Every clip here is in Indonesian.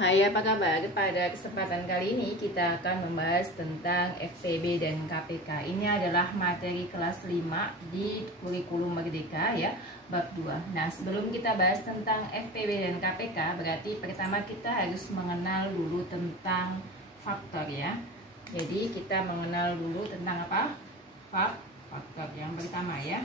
Hai, apa kabar? Pada kesempatan kali ini kita akan membahas tentang FPB dan KPK. Ini adalah materi kelas 5 di kurikulum Merdeka ya, bab 2. Nah, sebelum kita bahas tentang FPB dan KPK, berarti pertama kita harus mengenal dulu tentang faktor ya. Jadi kita mengenal dulu tentang apa? Faktor yang pertama ya.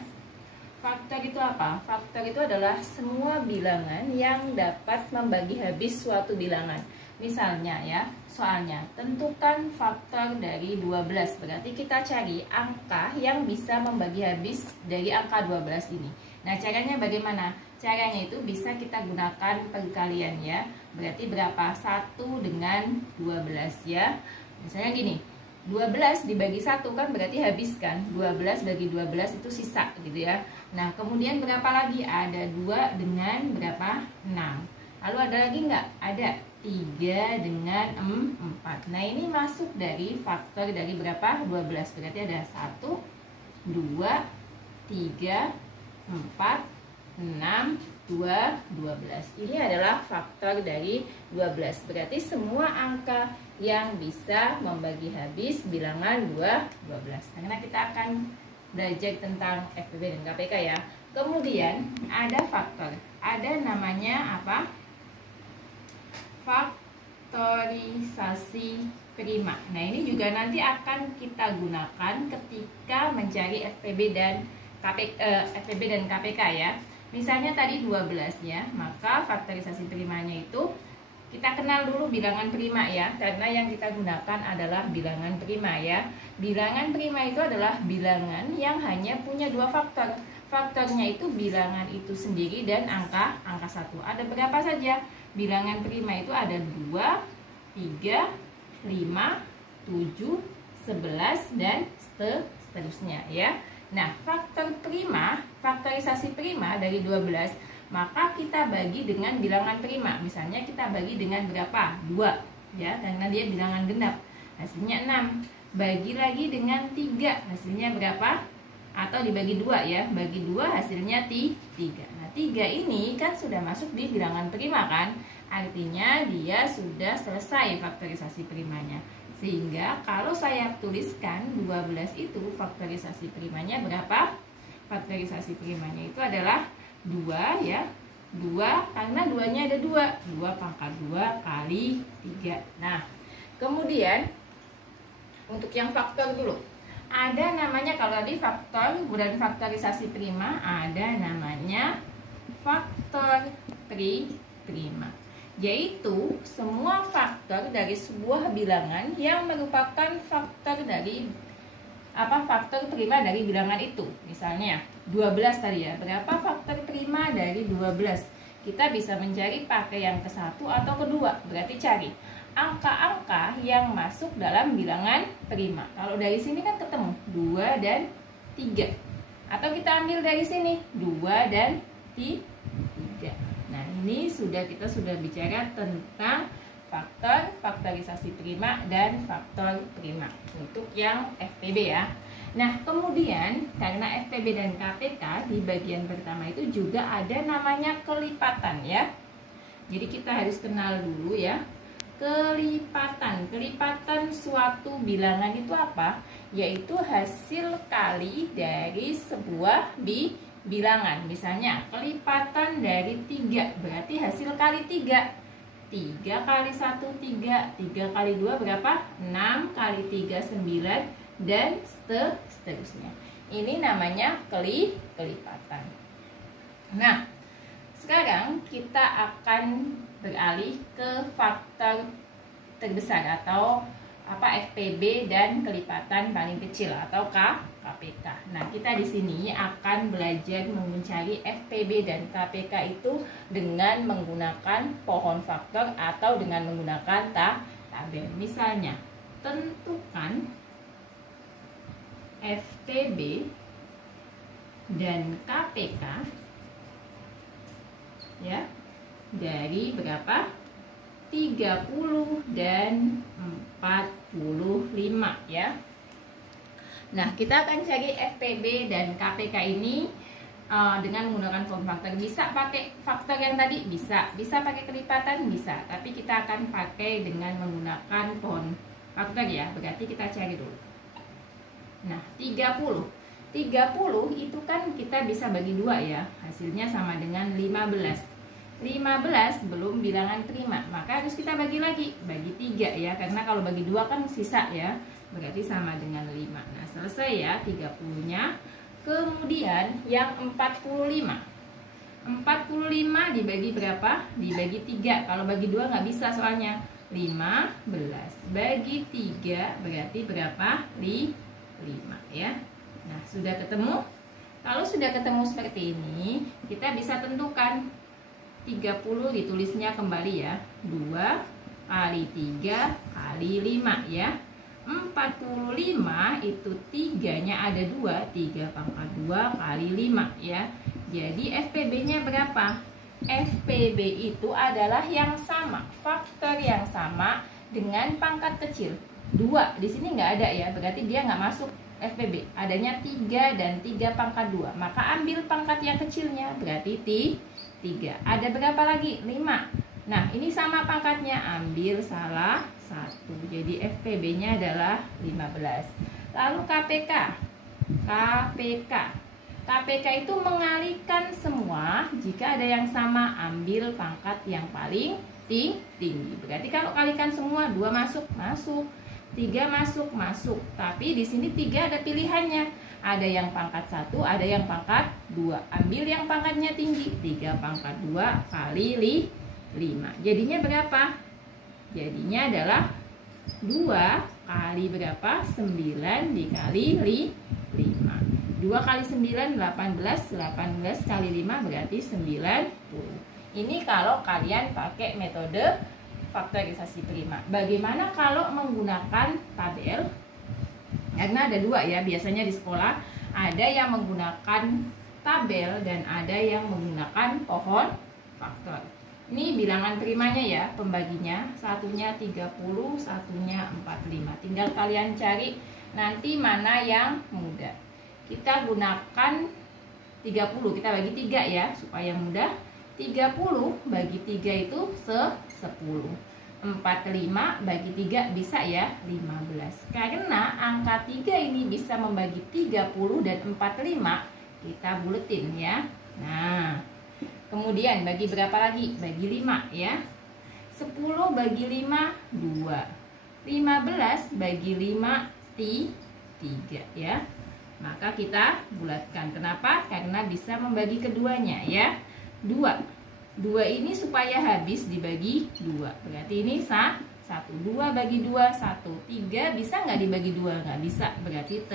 Faktor itu apa? Faktor itu adalah semua bilangan yang dapat membagi habis suatu bilangan. Misalnya ya, soalnya tentukan faktor dari 12. Berarti kita cari angka yang bisa membagi habis dari angka 12 ini. Nah, caranya bagaimana? Caranya itu bisa kita gunakan perkalian ya. Berarti berapa? 1 dengan 12 ya. Misalnya gini, 12 dibagi 1 kan berarti habis kan. 12 bagi 12 itu sisa gitu ya. Nah, kemudian berapa lagi? Ada 2 dengan berapa? 6. Lalu ada lagi nggak? Ada 3 dengan 4. Nah, ini masuk dari faktor dari berapa? 12. Berarti ada 1, 2, 3, 4, 6, 2, 12. Ini adalah faktor dari 12. Berarti semua angka yang bisa membagi habis bilangan 12. Karena kita akan belajar tentang FPB dan KPK ya. Kemudian ada faktor. Ada namanya apa? Faktorisasi prima. Nah, ini juga nanti akan kita gunakan ketika mencari FPB dan KPK ya. Misalnya tadi 12 ya, maka faktorisasi primanya itu kita kenal dulu bilangan prima ya, karena yang kita gunakan adalah bilangan prima ya. Bilangan prima itu adalah bilangan yang hanya punya 2 faktor. Faktornya itu bilangan itu sendiri dan angka 1. Ada berapa saja? Bilangan prima itu ada 2, 3, 5, 7, 11 dan seterusnya ya. Nah, faktor prima, faktorisasi prima dari 12, maka kita bagi dengan bilangan prima. Misalnya kita bagi dengan berapa? 2 ya, karena dia bilangan genap. Hasilnya 6. Bagi lagi dengan 3. Hasilnya berapa? Atau dibagi 2 ya. Bagi 2 hasilnya 3. Nah, 3 ini kan sudah masuk di bilangan prima kan? Artinya dia sudah selesai faktorisasi primanya. Sehingga kalau saya tuliskan 12 itu faktorisasi primanya berapa? Faktorisasi primanya itu adalah 2 ya. 2 karena 2-nya ada 2. 2 pangkat 2 kali 3. Nah, kemudian untuk yang faktor dulu. Ada namanya, kalau tadi faktor dan faktorisasi prima, ada namanya faktor prima. Yaitu semua faktor dari sebuah bilangan yang merupakan faktor dari faktor prima dari bilangan itu. Misalnya 12 tadi ya, berapa faktor prima dari 12? Kita bisa mencari pakai yang ke-1 atau kedua. Berarti cari angka-angka yang masuk dalam bilangan prima. Kalau dari sini kan ketemu 2 dan 3. Atau kita ambil dari sini 2 dan 3. Nah, ini kita sudah bicara tentang faktor, faktorisasi prima dan faktor prima untuk yang FPB ya. Nah, kemudian karena FPB dan KPK di bagian pertama itu juga ada namanya kelipatan ya. Jadi kita harus kenal dulu ya. Kelipatan. Kelipatan suatu bilangan itu apa? Yaitu hasil kali dari sebuah bilangan. Misalnya kelipatan dari 3 berarti hasil kali 3. 3 kali 1 3, 3 kali 2 berapa? 6 kali 3 9 dan seterusnya. Ini namanya kelipatan. Nah, sekarang kita akan beralih ke faktor terbesar atau FPB dan kelipatan paling kecil atau KPK. Nah, kita di sini akan belajar mencari FPB dan KPK itu dengan menggunakan pohon faktor atau dengan menggunakan tabel. Misalnya, tentukan FPB dan KPK ya dari berapa? 30 dan 45 ya. Nah, kita akan cari FPB dan KPK ini dengan menggunakan form faktor. Bisa pakai faktor yang tadi, bisa pakai kelipatan, bisa. Tapi kita akan pakai dengan menggunakan form faktor ya. Berarti kita cari dulu. Nah, 30 itu kan kita bisa bagi 2 ya. Hasilnya sama dengan 15. 15 belum bilangan terima, maka harus kita bagi lagi, bagi 3 ya. Karena kalau bagi 2 kan sisa ya. Berarti sama dengan 5. Nah, selesai ya 30-nya. Kemudian yang 45 dibagi berapa? Dibagi 3. Kalau bagi 2 nggak bisa soalnya. 15 bagi 3 berarti berapa? 5 ya. Nah, sudah ketemu? Kalau sudah ketemu seperti ini, kita bisa tentukan 30 ditulisnya kembali ya. 2 kali 3 kali 5 ya. 45 itu 3-nya ada 2, 3 pangkat 2 kali 5 ya. Jadi FPB-nya berapa? FPB itu adalah yang sama, faktor yang sama dengan pangkat kecil. 2 di sini nggak ada ya, berarti dia nggak masuk FPB. Adanya 3 dan 3 pangkat 2. Maka ambil pangkat yang kecilnya, berarti 3. Ada berapa lagi? 5. Nah, ini sama pangkatnya, ambil salah 1. Jadi FPB-nya adalah 15. Lalu KPK itu mengalihkan semua. Jika ada yang sama, ambil pangkat yang paling tinggi. Berarti kalau kalikan semua, 2 masuk, 3 masuk. Tapi di sini 3 ada pilihannya. Ada yang pangkat 1, ada yang pangkat 2. Ambil yang pangkatnya tinggi. 3 pangkat 2 kali 5. Jadinya berapa? Jadinya adalah 2 kali berapa? 9 dikali 5. 2 kali 9, 18. 18 kali 5 berarti 90. Ini kalau kalian pakai metode faktorisasi prima. Bagaimana kalau menggunakan tabel? Karena ada 2 ya, biasanya di sekolah ada yang menggunakan tabel dan ada yang menggunakan pohon faktor. Ini bilangan primanya ya, pembaginya. Satunya 30, satunya 45. Tinggal kalian cari nanti mana yang mudah. Kita gunakan 30, kita bagi 3 ya, supaya mudah. 30 bagi 3 itu 10. 45 bagi 3 bisa ya, 15. Karena angka 3 ini bisa membagi 30 dan 45, kita buletin ya. Nah, kemudian bagi berapa lagi? Bagi 5 ya. 10 bagi 5, 2. 15 bagi 5, 3 ya. Maka kita bulatkan. Kenapa? Karena bisa membagi keduanya ya. 2 ini supaya habis dibagi 2. Berarti ini 1. 2 bagi 2, 1. 3 bisa nggak dibagi 2? Nggak bisa. Berarti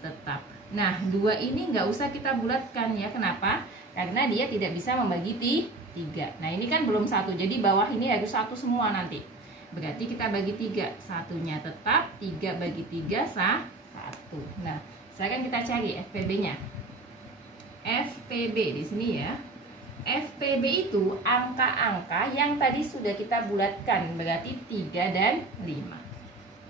tetap. Nah, 2 ini nggak usah kita bulatkan ya. Kenapa? Karena dia tidak bisa membagi 3. Nah, ini kan belum 1. Jadi bawah ini harus 1 semua nanti. Berarti kita bagi 3. Satunya tetap. 3 bagi 3, 1. Nah, sekarang kita cari FPB-nya. FPB di sini ya. FPB itu angka-angka yang tadi sudah kita bulatkan, berarti 3 dan 5.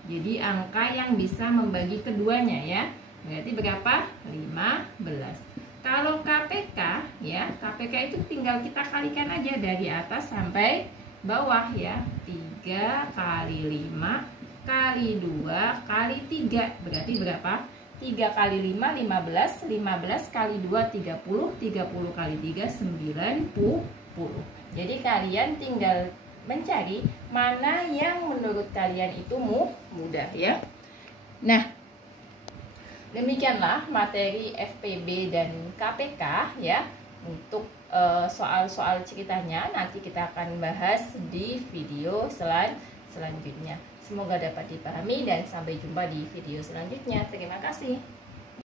Jadi angka yang bisa membagi keduanya ya. Berarti berapa? 15. Kalau KPK ya, KPK itu tinggal kita kalikan aja dari atas sampai bawah ya. 3 kali 5 kali 2 kali 3. Berarti berapa? 3 kali 5, 15. 15 kali 2, 30. 30 kali 3, 90. Jadi kalian tinggal mencari mana yang menurut kalian itu mudah ya. Nah, demikianlah materi FPB dan KPK ya. Untuk soal-soal ceritanya nanti kita akan bahas di video selanjutnya. Semoga dapat dipahami dan sampai jumpa di video selanjutnya. Terima kasih.